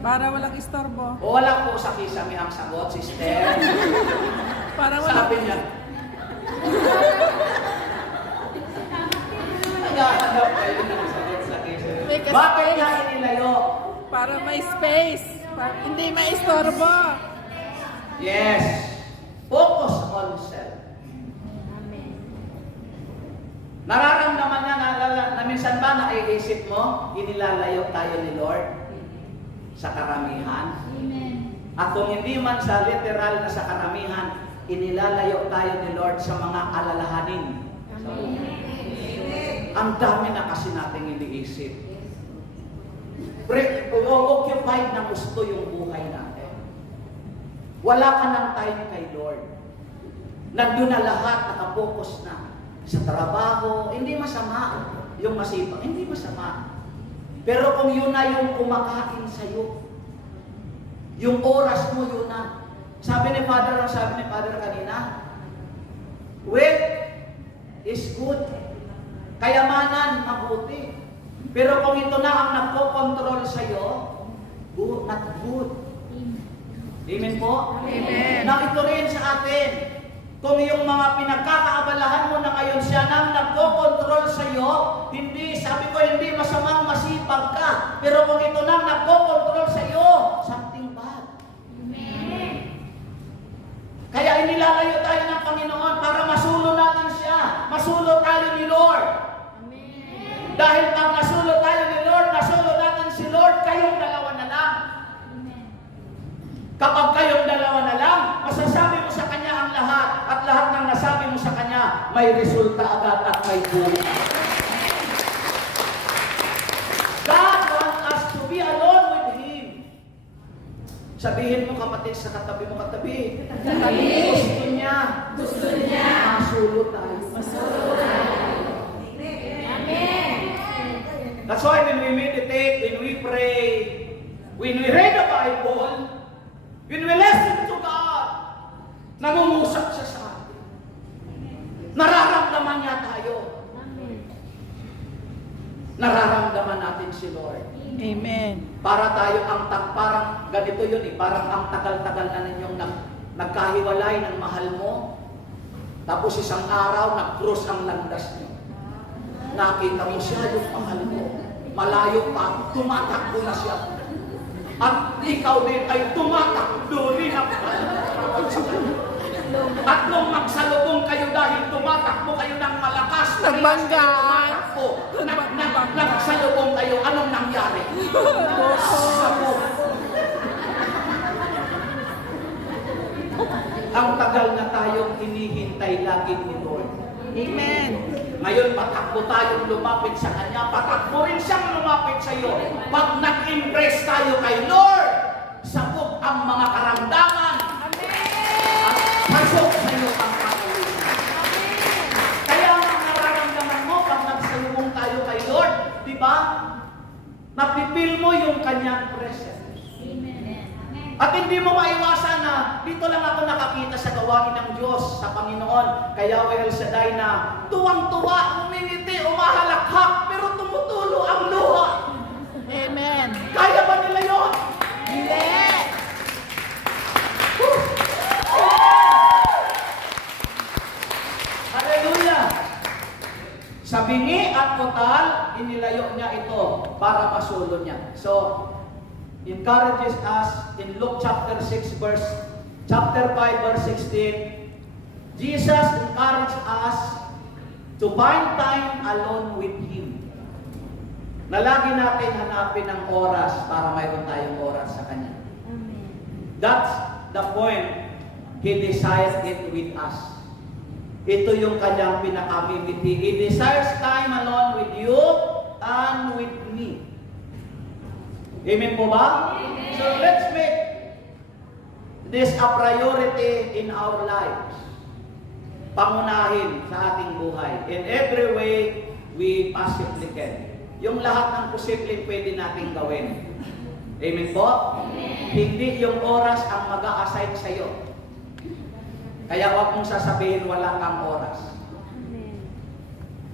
Para walang istorbo. O wala po sa kisame ang sagot, sister. Para walang... Sabi niya. Naghahanap kayo ng sagot sa kisame. Bakit niya inilayo? Para may space. Para hindi maistorbo. Yes. Focus on self. Nararamdaman niya na minsan ba naiisip mo, inilalayo tayo ni Lord sa karamihan? Amen. At kung hindi man sa literal na sa karamihan, inilalayo tayo ni Lord sa mga alalahanin. Amen. Ang dami na kasi nating iniisip. Occupied na gusto yung buhay natin. Wala ka ng time kay Lord. Nandun na lahat, nakapokus na. Sa trabaho, hindi masama. Yung masipag, hindi masama. Pero kung yun na yung kumakain sa'yo, yung oras mo yun na. Sabi ni Father kanina, wealth is good. Kayamanan, mabuti. Pero kung ito na ang nagko-control sa'yo, good, not good. Amen po? Amen. Na ito rin sa atin. Kung yung mga pinagkakaabalahan mo na ngayon siya nang nagko-control sa iyo, hindi, sabi ko, hindi masamang masipag ka. Pero kung ito nang nagko-control sa iyo, something bad. Amen. Kaya inilalayo tayo ng Panginoon para masulo natin siya. Masulo tayo ni Lord. Amen. Dahil pag nasulo tayo ni Lord, nasulo natin si Lord, kayong dalawa na lang. Amen. Kapag kayong dalawa na lang, masasabi mo sa Kanya ang lahat. At lahat ng nasabi mo sa Kanya, may resulta agad at may buhay. God wants us to be alone with Him. Sabihin mo kapatid sa katabi mo, katabi. Gusto niya. Masulo tayo. Amen. That's why when we meditate, when we pray, when we read the Bible, when we listen to God, nangungusap siya sa atin. Nararamdaman niya tayo. Nararamdaman natin si Lord. Amen. Para tayo parang ganito yun eh, parang ang tagal-tagal na ninyong nagkahiwalay ng mahal mo. Tapos isang araw, nag-cross ang landas niyo. Nakita mo siya yung mahal mo. Malayo pa, tumatakbo na siya. At ikaw din ay tumatakbo rin ang at nung magsalubong kayo dahil tumatakbo kayo ng malakas, nagbanggaan, nagsalubong kayo, anong nangyari? Ang tagal na tayong hinihintay lagi ni Lord. Amen. Ngayon, patakbo tayong lumapit sa Kanya, patakbo rin siyang lumapit sa iyo. Pag nag-impress tayo kay Lord, sabog ang mga karamdaman. Pasok sa iyo ang pag-uwi. Kaya ang nararamdaman mo pag nagsalubong tayo kay Lord, di ba? Mapipil mo yung Kanyang presence. Amen. At hindi mo maiwasan na dito lang ako nakakita sa gawain ng Diyos, sa Panginoon. Kaya El Shaddai na tuwang-tuwa, umingiti, umahalakhak, pero tumutulo ang luha. Amen. Kaya ba nila yun? Hindi. Hallelujah! Sa bingi at kotal, inilayo niya ito para masulo niya. So, encourages us in Luke chapter 5 verse 16. Jesus encouraged us to find time alone with Him. Na lagi natin hanapin ang oras para mayroon tayong oras sa Kanya. Amen. That's the point. He desires it with us. Ito yung Kanyang pinakamimiti. He desires time alone with you and with me. Amen po ba? Amen. So let's make this a priority in our lives. Pangunahin sa ating buhay. In every way, we possibly can. Yung lahat ng posibleng pwede nating gawin. Amen po? Amen. Hindi yung oras ang mag-a-assign sa iyo. Kaya huwag mong sasabihin wala kang oras. Amen.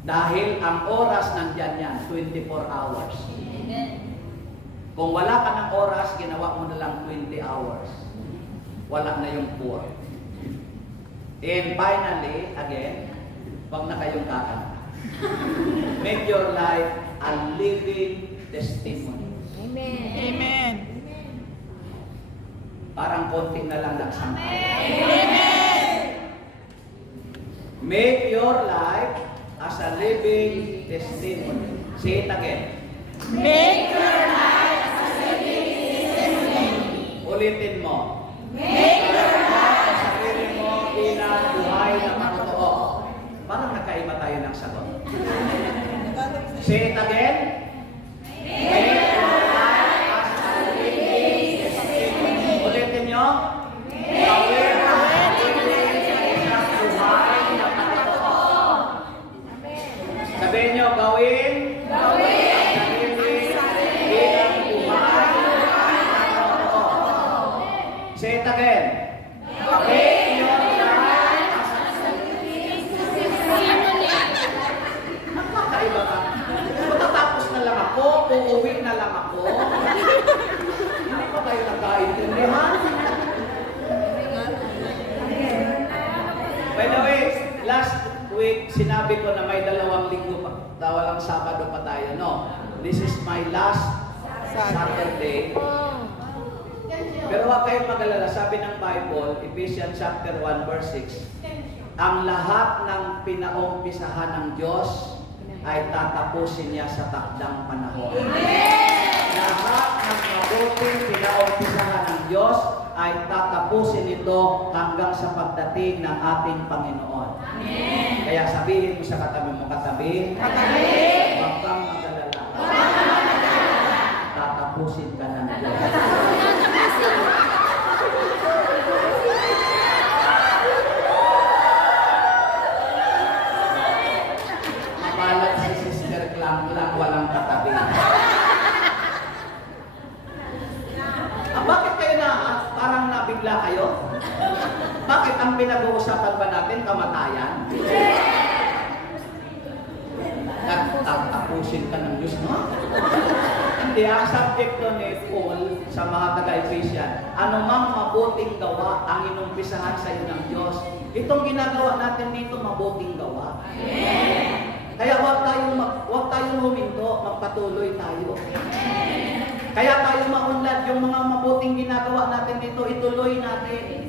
Dahil ang oras nandyan yan, 24 hours. Amen. Kung wala ka ng oras, ginawa mo na lang 20 hours. Wala na yung poor. And finally, again, wag na kayong kakanta. Make your life a living testimony. Amen. Amen. Parang konti na lang nagsampay. Amen. Make your life as a living testimony. Say it again. Make your life as a living testimony. Ulitin mo. Make your life Ang sarili mo bilang buhay na matotoo. Parang nakaiba tayo ng sagot. Say it again. Make your life as a living testimony. Ulitin nyo. Gawin ang sarili sa isang buhay na matotoo. Sabihin nyo, gawin ang sarili bilang buhay na matotoo. Say it again. Make your life as a Nakakaiba ka. Matatapos na lang ako, uuwi na lang ako. Hindi pa tayo nagkaintindihan. By the way, last week, sinabi ko na may 2 linggo pa, walang Sabado pa tayo, no? This is my last Saturday. Pero huwag kayong mag-alala, sabi ng Bible, Ephesians chapter 1 verse 6, ang lahat ng pinaumpisahan ng Diyos ay tatapusin niya sa takdang panahon. Lahat ng mabuting pinaumpisahan ng Diyos ay tatapusin ito hanggang sa pagdating ng ating Panginoon. Kaya sabihin mo sa katabi mo, katabi, huwag kang mag-alala. Tatapusin ka ng Diyos. Mapalat si Sister Clang walang katabi. Bakit kayo parang nabigla kayo? Bakit ang pinag-uusapan ba natin kamatayan? Tatapusin ka ng Diyos, no? Hindi, ang subject doon ni Paul sa mga taga-Ephesian, anumang mabuting gawa ang inumpisahan sa iyo ng Diyos. Itong ginagawa natin dito, mabuting gawa. Kaya huwag tayong huminto, magpatuloy tayo. Kaya tayo maunlad, yung mga mabuting ginagawa natin dito, ituloy natin.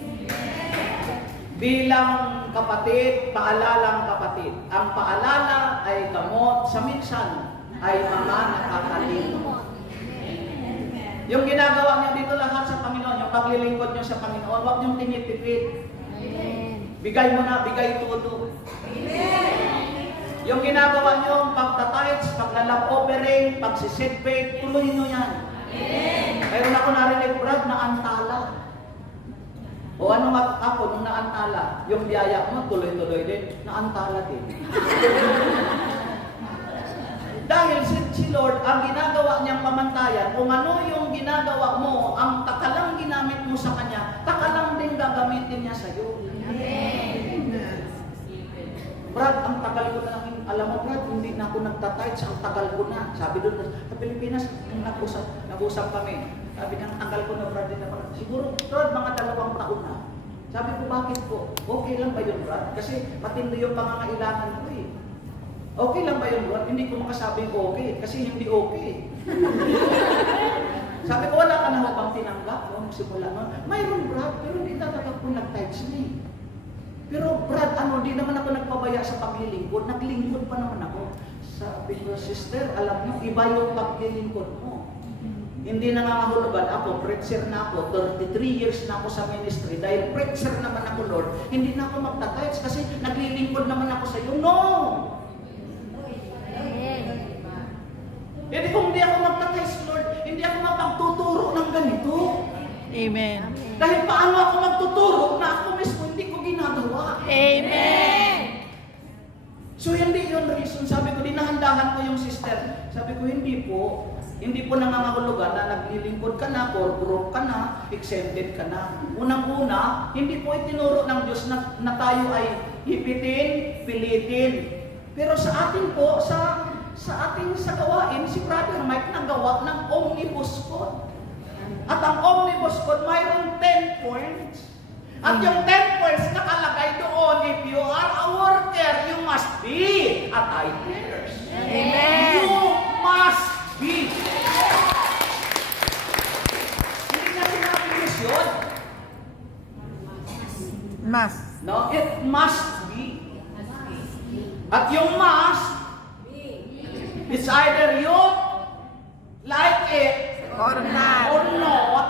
Bilang kapatid, paalalang kapatid. Ang paalala ay gamot, sa minsan ay mga nakakalimot. Yung ginagawa niyo dito lahat sa Panginoon, yung paglilingkod niyo sa Panginoon, huwag niyong tinitipid. Bigay mo na, bigay todo. Yung ginagawa niyo, pagtatites, paglalab offering, pagsisidbake, tuloy niyo yan. Mayroon ako narinig, Brad, na antala. O ano nga ako nung naantala? Yung biyaya mo, tuloy-tuloy din. Naantala din. Dahil si Lord, ang ginagawa niyang pamantayan, kung ano yung ginagawa mo, ang takalang ginamit mo sa Kanya, takalang din gagamitin niya sa iyo. Brad, ang tagal ko na, alam mo Brad, hindi na ako nagtatites, ang tagal ko na. Sabi doon, sa Pilipinas, nag-usap kami. Sabi niya, ang tagal ko na Brad, din na siguro, Brad, mga 2 taon na. Sabi ko, bakit po? Okay lang ba yun, Brad? Kasi matindi yung pangangailangan ko eh. Okay lang ba yun, Brad? Hindi ko makasabing okay, kasi hindi okay. Sabi ko, wala ka na bang tinanggap nung simula nun? Mayroon, Brad, pero hindi talaga po nag-tites na eh. Pero Brad, di naman ako nagpabaya sa paglilingkod. Naglingkod pa naman ako. Sabi ko, sister, alam mo, iba yung paglilingkod mo. Hindi nangangahulugan ako, preacher na ako, 33 years na ako sa ministry. Dahil preacher naman ako, Lord, hindi na ako magtatites kasi naglilingkod naman ako sa iyo. No! Hindi kung hindi ako magtatites, Lord, hindi ako mapagtuturo ng ganito. Amen. Dahil paano ako magtuturo na ako mismo hindi ko ginagawa. Amen. So hindi yun reason. Sabi ko, dinahandahan ko yung sister. Sabi ko, hindi po nangangahulugan na naglilingkod ka na, corporate ka na, exempted ka na. Unang-una, hindi po itinuro ng Diyos na tayo ay ipitin, pilitin. Pero sa atin po, sa sa ating sa gawain, si Brother Mike nagawa ng omnibus code. At ang omnibus code mayroong 10 points. At yung 10 points nakalagay doon, if you are a worker, you must be a tithe payer. Amen. You must be. Hindi na sinabi yun. Must. No, it must be. At yung must, it's either you like it Or not. or not.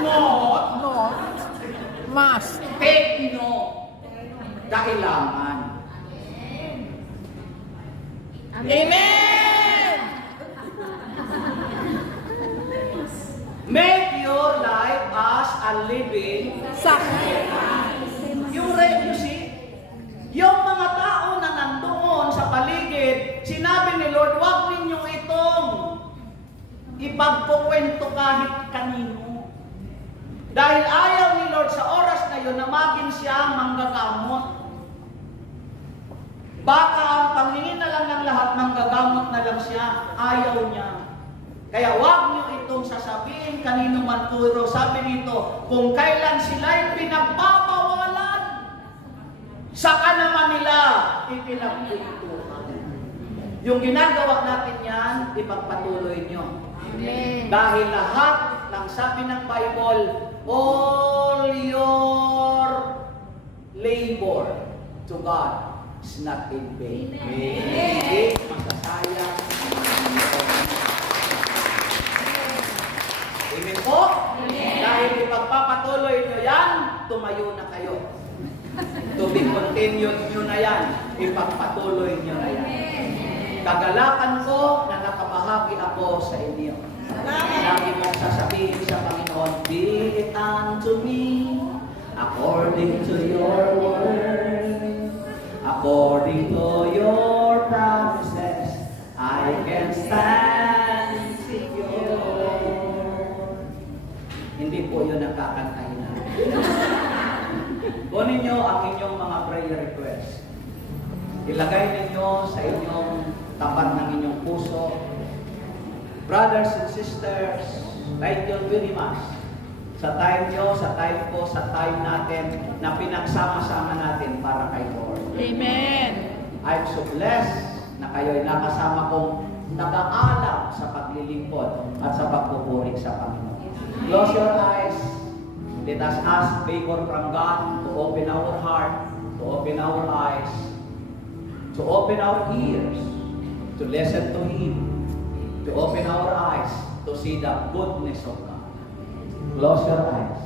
Not. Not. Must. Take no. Kailangan. Amen. Make your life as a living. Sacrifice. You see, yung mga tao na nandoon sa paligid, sinabi ni Lord, huwag ninyong itong ipagkukwento kahit kanino. Dahil ayaw ni Lord sa oras na yun na maging siya manggagamot. Baka ang pangingin na lang ng lahat, manggagamot na lang siya. Ayaw niya. Kaya huwag niyo itong sasabihin kanino man puro. Sabi nito, kung kailan sila'y pinagpapawalan, saka naman nila ipinagpintuhan. Yung ginagawa natin yan, ipagpatuloy niyo. Amen. Dahil lahat ng sabi ng Bible, all your labor to God is not in vain. Hindi masasayang. Amen po? Dahil ipagpapatuloy nyo yan, tumayo na kayo. To be continued nyo na yan, ipagpatuloy nyo na yan. Kagalakan ko na nakabahagi ako sa inyo. Lagi mong sasabihin sa Panginoon, be it unto me, according to your word, according to your promises, I can stand secure. Hindi po yun ang kakantahin natin. Kunin nyo ang inyong mga prayer requests. Ilagay ninyo sa inyong tapat ng inyong puso. Brothers and sisters, thank you very much sa time nyo, sa time ko, sa time natin na pinagsama-sama natin para kay Lord. Amen. I'm so blessed na kayo'y nakasama kong nag-aalam sa paglilingkod at sa pagpupuri sa Panginoon. Close your eyes. Let us ask favor from God to open our heart, to open our eyes, to open our ears, to listen to Him, to open our eyes, to see the goodness of God. Close your eyes.